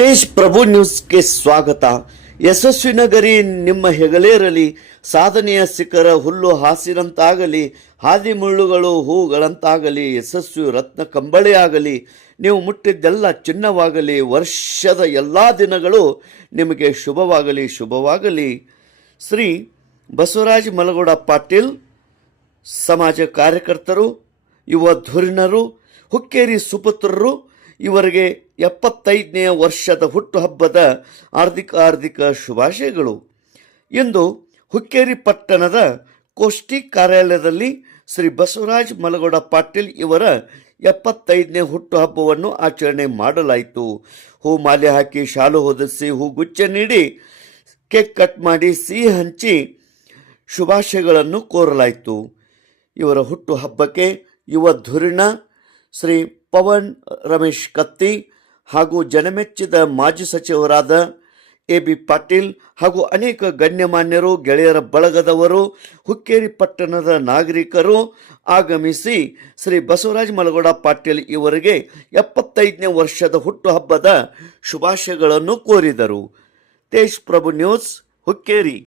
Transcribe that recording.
ತೇಜ್ ಪ್ರಭು ನ್ಯೂಸ್ಗೆ ಸ್ವಾಗತ. ಯಶಸ್ವಿ ನಗರಿ ನಿಮ್ಮ ಹೆಗಲೇರಲಿ, ಸಾಧನೆಯ ಶಿಖರ ಹುಲ್ಲು ಹಾಸಿನಂತಾಗಲಿ, ಹಾದಿ ಮುಳ್ಳುಗಳು ಹೂಗಳಂತಾಗಲಿ, ಯಶಸ್ವಿ ರತ್ನ ಆಗಲಿ, ನೀವು ಮುಟ್ಟಿದ್ದೆಲ್ಲ ಚಿನ್ನವಾಗಲಿ, ವರ್ಷದ ಎಲ್ಲ ದಿನಗಳು ನಿಮಗೆ ಶುಭವಾಗಲಿ ಶುಭವಾಗಲಿ. ಶ್ರೀ ಬಸವರಾಜ್ ಮಲಗೌಡ ಪಾಟೀಲ್, ಸಮಾಜ ಕಾರ್ಯಕರ್ತರು, ಯುವ ಧುರಿಣರು, ಹುಕ್ಕೇರಿ ಸುಪುತ್ರರು ಇವರಿಗೆ ಎಪ್ಪತ್ತೈದನೆಯ ವರ್ಷದ ಹುಟ್ಟುಹಬ್ಬದ ಆರ್ಥಿಕ ಆರ್ಥಿಕ ಶುಭಾಶಯಗಳು. ಇಂದು ಹುಕ್ಕೇರಿ ಪಟ್ಟಣದ ಕೋಷ್ಠಿ ಕಾರ್ಯಾಲಯದಲ್ಲಿ ಶ್ರೀ ಬಸವರಾಜ್ ಮಲಗೋಡ ಪಾಟೀಲ್ ಇವರ ಎಪ್ಪತ್ತೈದನೇ ಹುಟ್ಟುಹಬ್ಬವನ್ನು ಆಚರಣೆ ಮಾಡಲಾಯಿತು. ಹೂ ಮಾಲೆ ಹಾಕಿ ಶಾಲು ಹೊದಿಸಿ ಹೂಗುಚ್ಚ ನೀಡಿ, ಕೇಕ್ ಕಟ್ ಮಾಡಿ, ಸಿಹಿ ಹಂಚಿ ಶುಭಾಶಯಗಳನ್ನು ಕೋರಲಾಯಿತು. ಇವರ ಹುಟ್ಟುಹಬ್ಬಕ್ಕೆ ಯುವ ಧುರಿಣ ಶ್ರೀ ಪವನ್, ರಮೇಶ್ ಕತ್ತಿ ಹಾಗೂ ಜನಮೆಚ್ಚಿದ ಮಾಜಿ ಸಚಿವರಾದ ಎ ಬಿ ಪಾಟೀಲ್ ಹಾಗೂ ಅನೇಕ ಗಣ್ಯಮಾನ್ಯರು, ಗೆಳೆಯರ ಬಳಗದವರು, ಹುಕ್ಕೇರಿ ಪಟ್ಟಣದ ನಾಗರಿಕರು ಆಗಮಿಸಿ ಶ್ರೀ ಬಸವರಾಜ ಮಲಗೌಡ ಪಾಟೀಲ್ ಇವರಿಗೆ ಎಪ್ಪತ್ತೈದನೇ ವರ್ಷದ ಹುಟ್ಟುಹಬ್ಬದ ಶುಭಾಶಯಗಳನ್ನು ಕೋರಿದರು. ತೇಜ್ ಪ್ರಭು ನ್ಯೂಸ್, ಹುಕ್ಕೇರಿ.